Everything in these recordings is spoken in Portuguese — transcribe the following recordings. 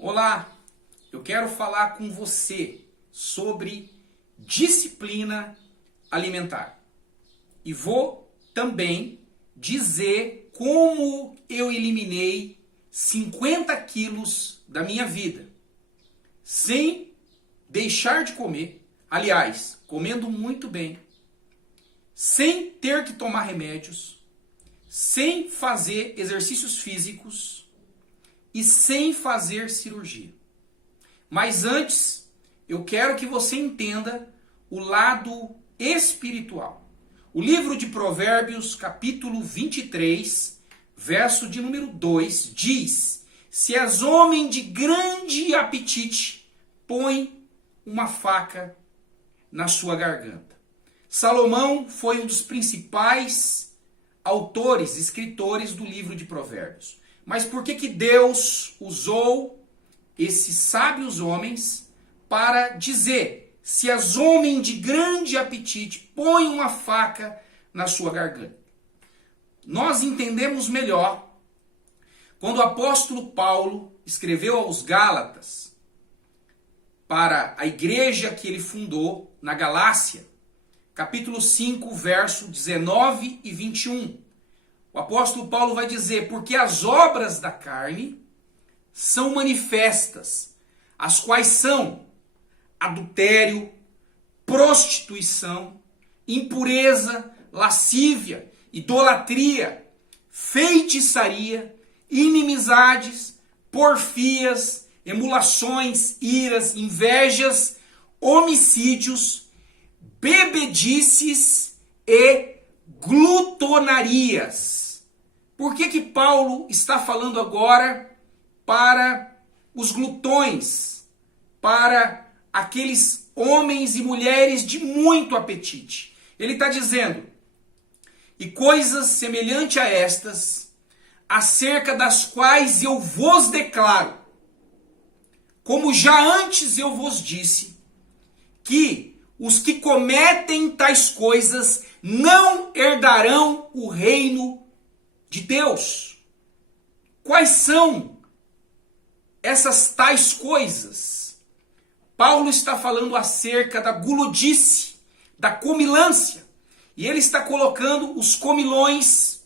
Olá, eu quero falar com você sobre disciplina alimentar. E vou também dizer como eu eliminei 50 quilos da minha vida, sem deixar de comer, aliás, comendo muito bem, sem ter que tomar remédios, sem fazer exercícios físicos e sem fazer cirurgia. Mas antes, eu quero que você entenda o lado espiritual. O livro de Provérbios, capítulo 23, verso de número 2, diz: se és homem de grande apetite, põe uma faca na sua garganta. Salomão foi um dos principais autores, escritores do livro de Provérbios. Mas por que Deus usou esses sábios homens para dizer: se és homem de grande apetite, põe uma faca na sua garganta? Nós entendemos melhor quando o apóstolo Paulo escreveu aos Gálatas, para a igreja que ele fundou na Galácia, capítulo 5, verso 19 e 21. O apóstolo Paulo vai dizer: porque as obras da carne são manifestas, as quais são adultério, prostituição, impureza, lascívia, idolatria, feitiçaria, inimizades, porfias, emulações, iras, invejas, homicídios, bebedices e glutonarias. Por que Paulo está falando agora para os glutões, para aqueles homens e mulheres de muito apetite? Ele está dizendo: e coisas semelhantes a estas, acerca das quais eu vos declaro, como já antes eu vos disse, que os que cometem tais coisas não herdarão o reino de Deus. Quais são essas tais coisas? Paulo está falando acerca da gulodice, da comilância. E ele está colocando os comilões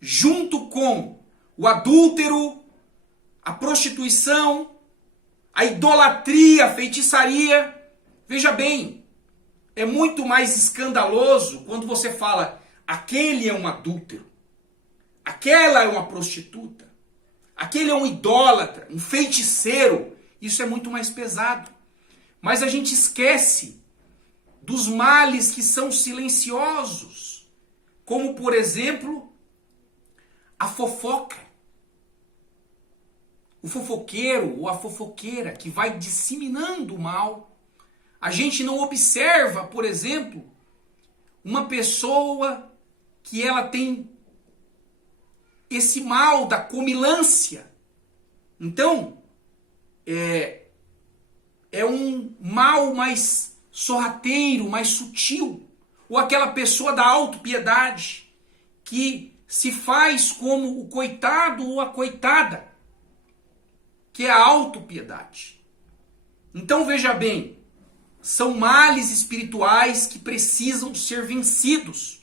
junto com o adúltero, a prostituição, a idolatria, a feitiçaria. Veja bem, é muito mais escandaloso quando você fala: aquele é um adúltero, aquela é uma prostituta, aquele é um idólatra, um feiticeiro. Isso é muito mais pesado. Mas a gente esquece dos males que são silenciosos, como, por exemplo, a fofoca. O fofoqueiro ou a fofoqueira que vai disseminando o mal. A gente não observa, por exemplo, uma pessoa que ela tem esse mal da comilância. Então, é um mal mais sorrateiro, mais sutil. Ou aquela pessoa da autopiedade, que se faz como o coitado ou a coitada, que é a autopiedade. Então veja bem, são males espirituais que precisam ser vencidos.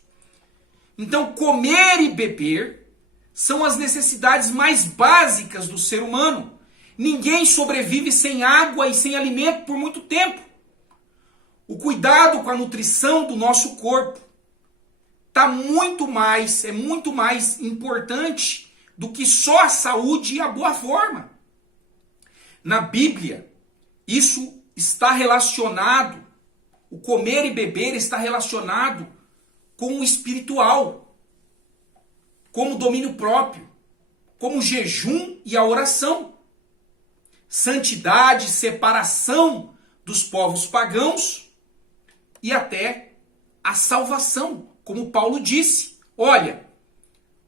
Então comer e beber são as necessidades mais básicas do ser humano. Ninguém sobrevive sem água e sem alimento por muito tempo. O cuidado com a nutrição do nosso corpo é muito mais importante do que só a saúde e a boa forma. Na Bíblia, isso está relacionado, o comer e beber está relacionado com o espiritual, como o domínio próprio, como o jejum e a oração. Santidade, separação dos povos pagãos e até a salvação, como Paulo disse. Olha,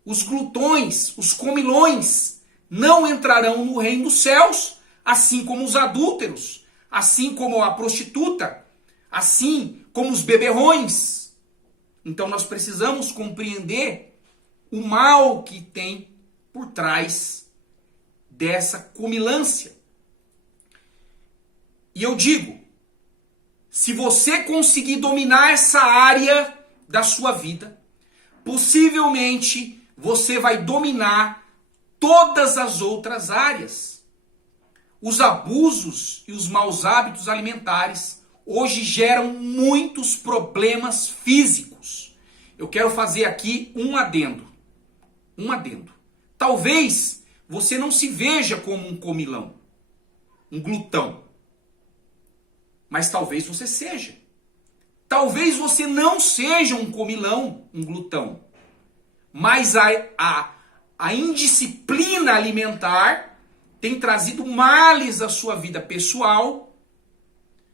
os glutões, os comilões não entrarão no reino dos céus, assim como os adúlteros, assim como a prostituta, assim como os beberrões. Então nós precisamos compreender o mal que tem por trás dessa comilância. E eu digo, se você conseguir dominar essa área da sua vida, possivelmente você vai dominar todas as outras áreas. Os abusos e os maus hábitos alimentares hoje geram muitos problemas físicos. Eu quero fazer aqui um adendo. Um adendo. Talvez você não se veja como um comilão, um glutão. Mas talvez você seja. Talvez você não seja um comilão, um glutão. Mas a indisciplina alimentar tem trazido males à sua vida pessoal,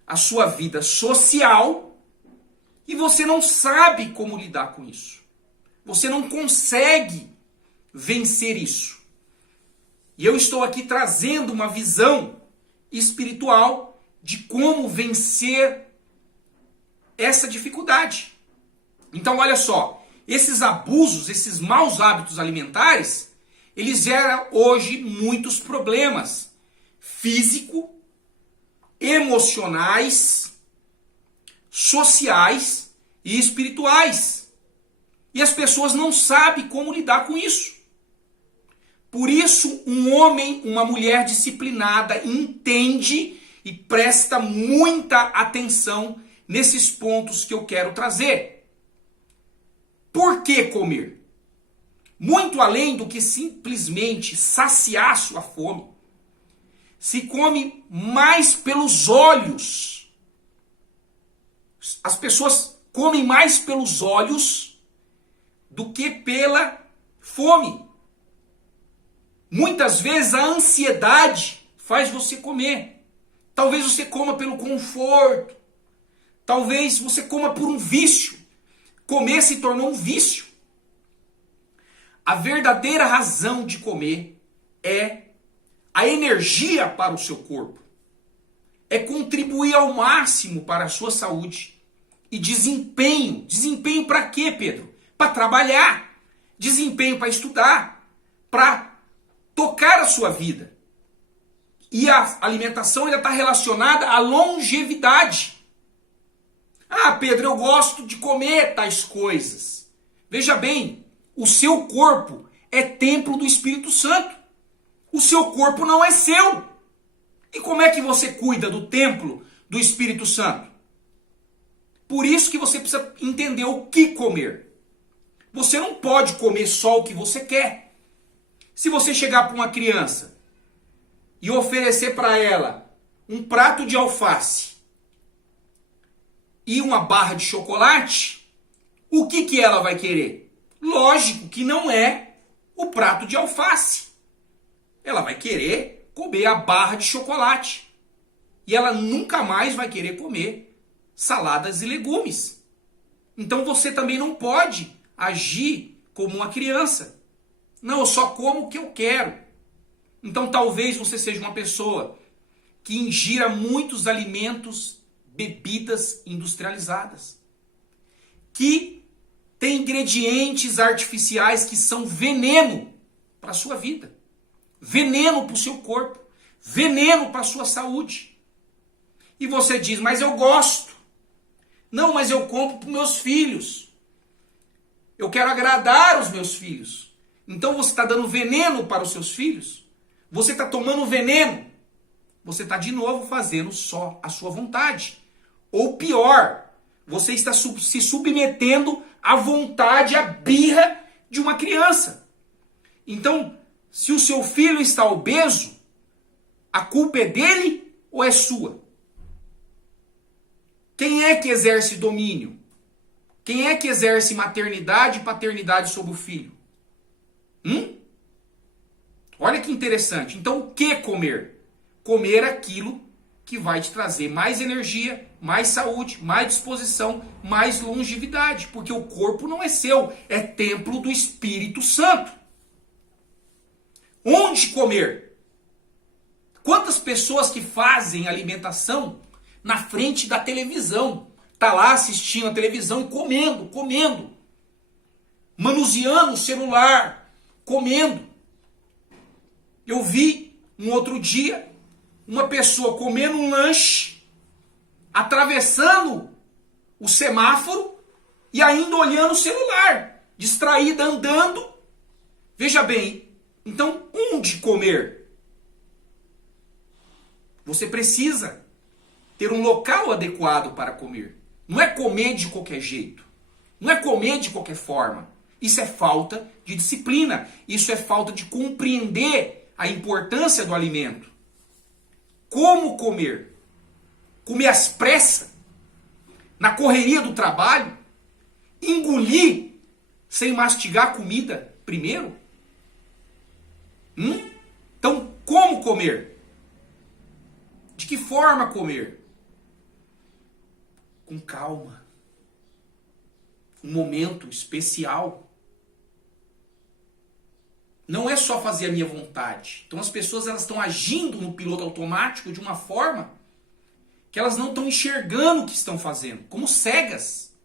à sua vida social, e você não sabe como lidar com isso. Você não consegue vencer isso. E eu estou aqui trazendo uma visão espiritual de como vencer essa dificuldade. Então, olha só, esses abusos, esses maus hábitos alimentares, eles geram hoje muitos problemas físicos, emocionais, sociais e espirituais. E as pessoas não sabem como lidar com isso. Por isso, um homem, uma mulher disciplinada entende e presta muita atenção nesses pontos que eu quero trazer. Por que comer? Muito além do que simplesmente saciar sua fome, se come mais pelos olhos. As pessoas comem mais pelos olhos do que pela fome. Muitas vezes a ansiedade faz você comer. Talvez você coma pelo conforto. Talvez você coma por um vício. Comer se tornou um vício. A verdadeira razão de comer é a energia para o seu corpo. É contribuir ao máximo para a sua saúde. E desempenho. Desempenho para quê, Pedro? Para trabalhar. Desempenho para estudar. Para tocar a sua vida. E a alimentação está relacionada à longevidade. Ah, Pedro, eu gosto de comer tais coisas. Veja bem, o seu corpo é templo do Espírito Santo. O seu corpo não é seu. E como é que você cuida do templo do Espírito Santo? Por isso que você precisa entender o que comer. Você não pode comer só o que você quer. Se você chegar para uma criança e oferecer para ela um prato de alface e uma barra de chocolate, o que ela vai querer? Lógico que não é o prato de alface. Ela vai querer comer a barra de chocolate. E ela nunca mais vai querer comer saladas e legumes. Então você também não pode agir como uma criança. Não, eu só como o que eu quero. Então talvez você seja uma pessoa que ingira muitos alimentos, bebidas industrializadas, que tem ingredientes artificiais que são veneno para a sua vida, veneno para o seu corpo, veneno para a sua saúde. E você diz, mas eu gosto. Não, mas eu compro para os meus filhos. Eu quero agradar os meus filhos. Então você está dando veneno para os seus filhos? Você está tomando veneno? Você está de novo fazendo só a sua vontade. Ou pior, você está se submetendo à vontade, à birra de uma criança. Então, se o seu filho está obeso, a culpa é dele ou é sua? Quem é que exerce domínio? Quem é que exerce maternidade e paternidade sobre o filho? Olha que interessante. Então, o que comer? Comer aquilo que vai te trazer mais energia, mais saúde, mais disposição, mais longevidade. Porque o corpo não é seu, é templo do Espírito Santo. Onde comer? Quantas pessoas que fazem alimentação na frente da televisão? Tá lá assistindo a televisão e comendo. Manuseando o celular, comendo. Eu vi um outro dia uma pessoa comendo um lanche atravessando o semáforo e ainda olhando o celular, distraída, andando. Veja bem, então onde comer? Você precisa ter um local adequado para comer. Não é comer de qualquer jeito. Não é comer de qualquer forma. Isso é falta de disciplina. Isso é falta de compreender a importância do alimento. Como comer? Comer às pressas? Na correria do trabalho? Engolir sem mastigar a comida primeiro? Então, como comer? De que forma comer? Com calma. Um momento especial. Não é só fazer a minha vontade. Então as pessoas elas estão agindo no piloto automático de uma forma que elas não estão enxergando o que estão fazendo, como cegas.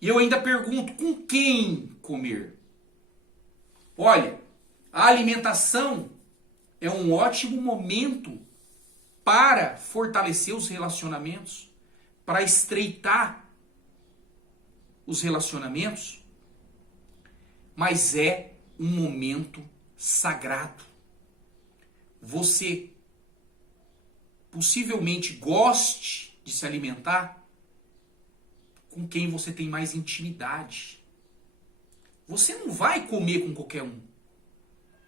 E eu ainda pergunto, com quem comer? Olha, a alimentação é um ótimo momento para fortalecer os relacionamentos, para estreitar os relacionamentos, mas é um momento sagrado. Você possivelmente goste de se alimentar com quem você tem mais intimidade. Você não vai comer com qualquer um.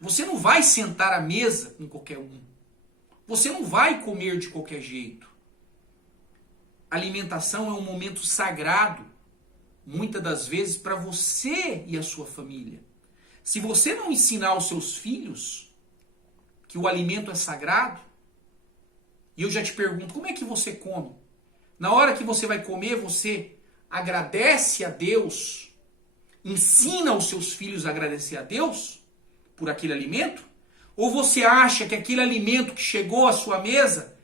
Você não vai sentar à mesa com qualquer um. Você não vai comer de qualquer jeito. Alimentação é um momento sagrado, muitas das vezes para você e a sua família. Se você não ensinar aos seus filhos que o alimento é sagrado, e eu já te pergunto, como é que você come? Na hora que você vai comer, você agradece a Deus, ensina os seus filhos a agradecer a Deus por aquele alimento? Ou você acha que aquele alimento que chegou à sua mesa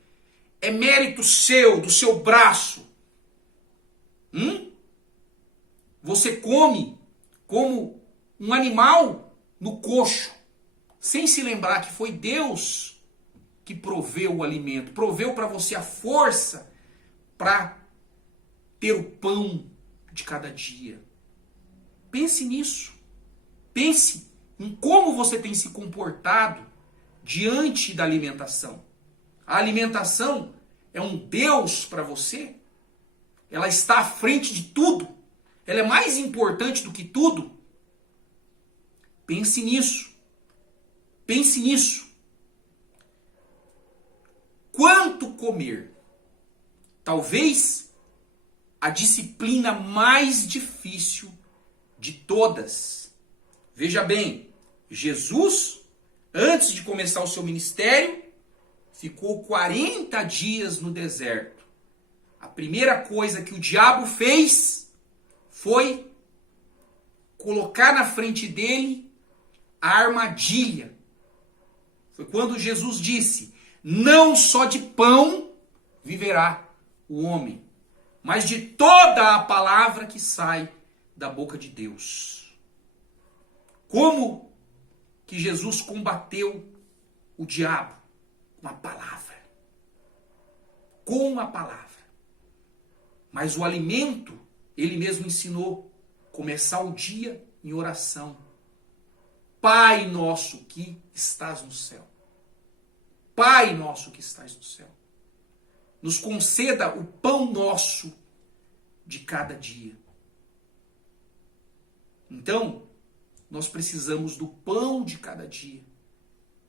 é mérito seu, do seu braço? Você come como um animal no coxo, sem se lembrar que foi Deus que proveu o alimento, proveu para você a força para ter o pão de cada dia. Pense nisso. Pense em como você tem se comportado diante da alimentação. A alimentação é um Deus para você? Ela está à frente de tudo? Ela é mais importante do que tudo? Pense nisso. Pense nisso. Quanto comer? Talvez a disciplina mais difícil de todas. Veja bem, Jesus, antes de começar o seu ministério, ficou 40 dias no deserto. A primeira coisa que o diabo fez foi colocar na frente dele a armadilha. Foi quando Jesus disse: não só de pão viverá o homem, mas de toda a palavra que sai da boca de Deus. Como que Jesus combateu o diabo? Com a palavra. Com a palavra. Mas o alimento, ele mesmo ensinou, começar o dia em oração. Pai nosso que estás no céu. Pai nosso que estás no céu. Nos conceda o pão nosso de cada dia. Então, nós precisamos do pão de cada dia.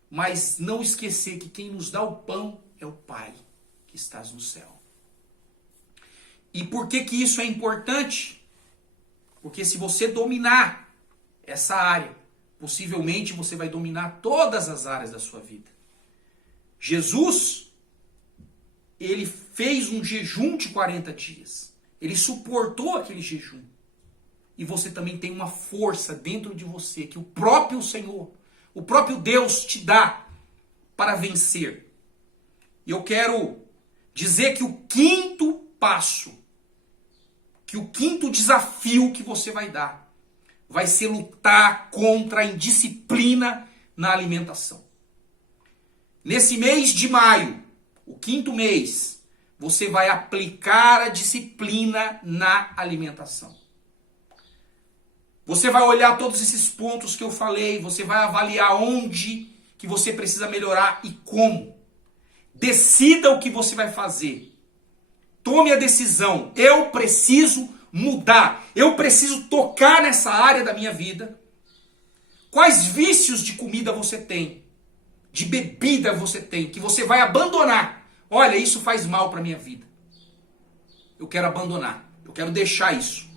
Mas não esquecer que quem nos dá o pão é o Pai que estás no céu. E por que que isso é importante? Porque se você dominar essa área, possivelmente você vai dominar todas as áreas da sua vida. Jesus, ele fez um jejum de 40 dias. Ele suportou aquele jejum. E você também tem uma força dentro de você que o próprio Senhor, o próprio Deus te dá para vencer. E eu quero dizer que o quinto passo, que o quinto desafio que você vai dar, vai ser lutar contra a indisciplina na alimentação. Nesse mês de maio, o quinto mês, você vai aplicar a disciplina na alimentação. Você vai olhar todos esses pontos que eu falei, você vai avaliar onde que você precisa melhorar e como. Decida o que você vai fazer. Tome a decisão. Eu preciso mudar. Eu preciso tocar nessa área da minha vida. Quais vícios de comida você tem? De bebida você tem? Que você vai abandonar. Olha, isso faz mal para a minha vida. Eu quero abandonar. Eu quero deixar isso.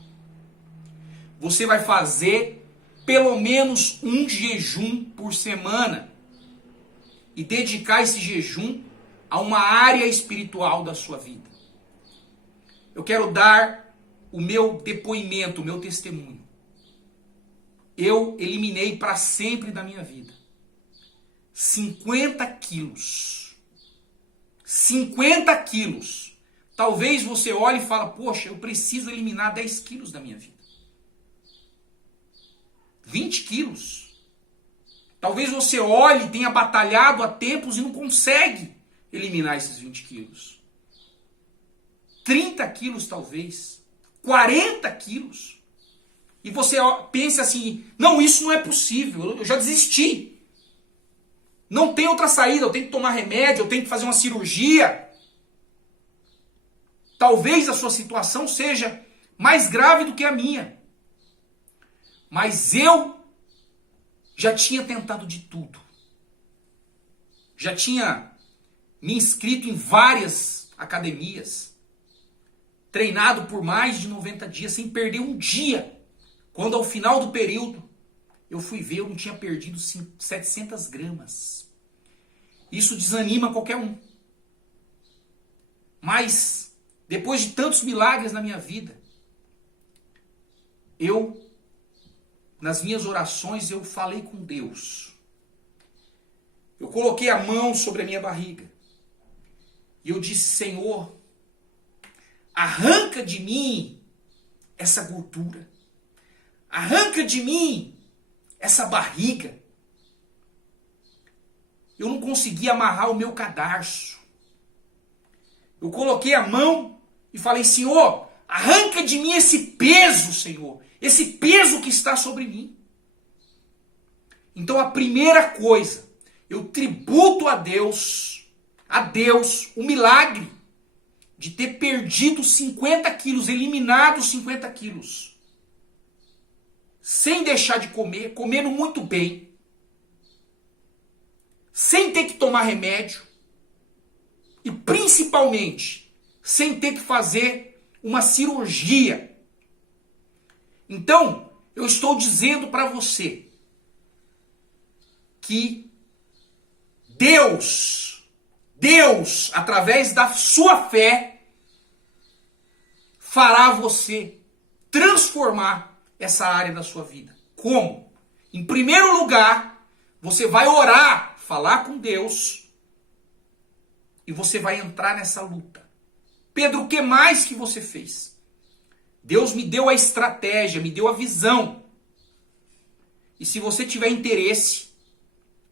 Você vai fazer pelo menos um jejum por semana. E dedicar esse jejum a uma área espiritual da sua vida. Eu quero dar o meu depoimento, o meu testemunho. Eu eliminei para sempre da minha vida 50 quilos. 50 quilos. Talvez você olhe e fale, poxa, eu preciso eliminar 10 quilos da minha vida. 20 quilos. Talvez você olhe e tenha batalhado há tempos e não consegue eliminar esses 20 quilos. 30 quilos talvez. 40 quilos. E você pensa assim, não, isso não é possível, eu já desisti. Não tem outra saída, eu tenho que tomar remédio, eu tenho que fazer uma cirurgia. Talvez a sua situação seja mais grave do que a minha. Mas eu já tinha tentado de tudo. Já tinha me inscrito em várias academias. Treinado por mais de 90 dias sem perder um dia. Quando ao final do período eu fui ver, eu não tinha perdido 700 gramas. Isso desanima qualquer um. Mas, depois de tantos milagres na minha vida, nas minhas orações, eu falei com Deus. Eu coloquei a mão sobre a minha barriga. E eu disse, Senhor, arranca de mim essa gordura. Arranca de mim essa barriga. Eu não conseguia amarrar o meu cadarço. Eu coloquei a mão e falei, Senhor, arranca de mim esse peso, Senhor. Esse peso que está sobre mim. Então a primeira coisa, eu tributo a Deus, o milagre de ter perdido 50 quilos, eliminado 50 quilos. Sem deixar de comer, comendo muito bem. Sem ter que tomar remédio. E principalmente, sem ter que fazer uma cirurgia. Então, eu estou dizendo para você que Deus, através da sua fé, fará você transformar essa área da sua vida. Como? Em primeiro lugar, você vai orar, falar com Deus, e você vai entrar nessa luta. Pedro, o que mais que você fez? Deus me deu a estratégia, me deu a visão. E se você tiver interesse,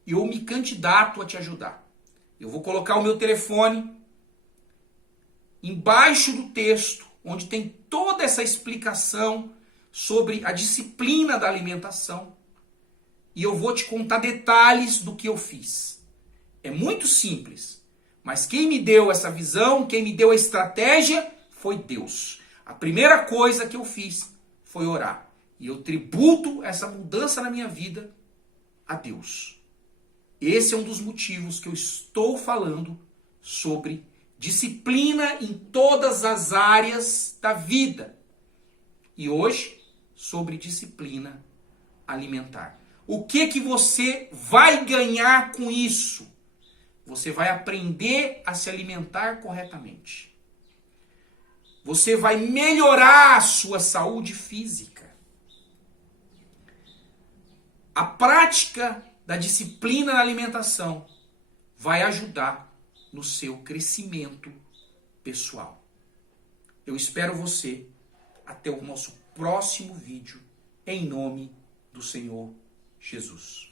eu me candidato a te ajudar. Eu vou colocar o meu telefone embaixo do texto, onde tem toda essa explicação sobre a disciplina da alimentação. E eu vou te contar detalhes do que eu fiz. É muito simples. Mas quem me deu essa visão, quem me deu a estratégia, foi Deus. A primeira coisa que eu fiz foi orar. E eu tributo essa mudança na minha vida a Deus. Esse é um dos motivos que eu estou falando sobre disciplina em todas as áreas da vida. E hoje, sobre disciplina alimentar. O que você vai ganhar com isso? Você vai aprender a se alimentar corretamente. Você vai melhorar a sua saúde física. A prática da disciplina na alimentação vai ajudar no seu crescimento pessoal. Eu espero você até o nosso próximo vídeo, em nome do Senhor Jesus.